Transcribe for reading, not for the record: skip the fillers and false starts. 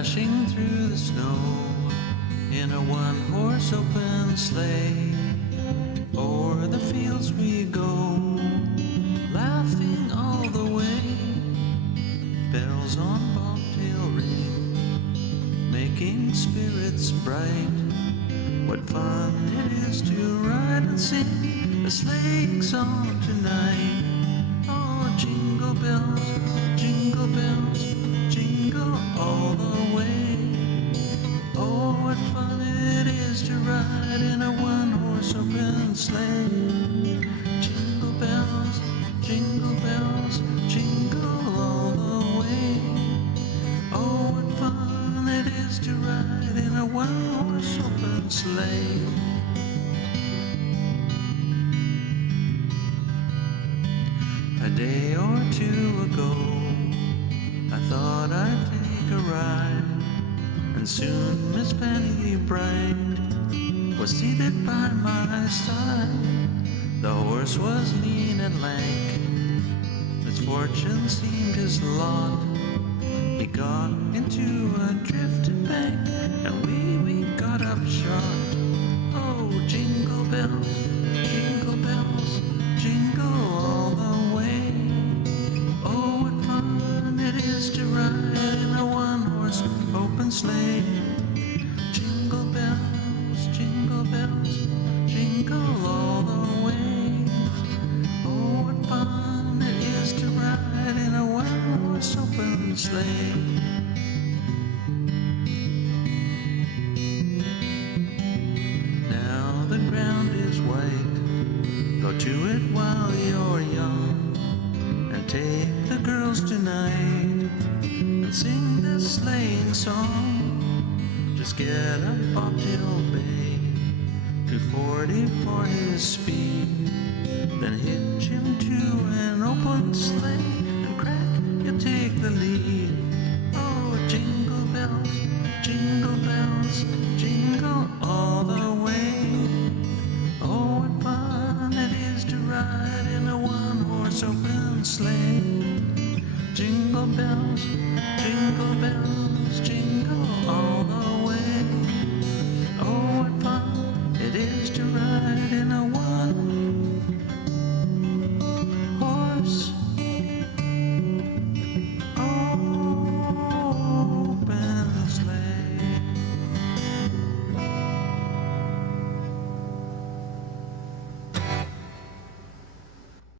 dashing through the snow in a one-horse open sleigh. O'er the fields we go, laughing all the way. Bells on bobtail ring, making spirits bright. What fun it is to ride and sing a sleighing song tonight. Oh, jingle bells, jingle bells, jingle all the way. Oh, what fun it is to ride in a one-horse open sleigh. Jingle bells, jingle bells, jingle all the way. Oh, what fun it is to ride in a one-horse open sleigh. A day or two ago, I thought I'd take a ride, and soon Miss Fanny Bright was seated by my side. The horse was lean and lank, misfortune seemed his lot. He got into a drifted bank, and we got upshot. Oh, jingle bells, jingle bells, jingle all the way. Oh, what fun it is to ride in a one-horse open sleigh. Jingle bells, jingle bells, jingle all the way. Oh, what fun it is to ride in a one-horse open sleigh. Now the ground is white, go to it while you're young, and take the girls tonight and sing this sleighing song. Just get a bobtail bay, 240 for his speed, then hitch him to an open sleigh, and crack, you take the lead. Oh, jingle bells, jingle bells, jingle all the way. Oh, what fun it is to ride in a one-horse open sleigh. Jingle bells, jingle bells, jingle all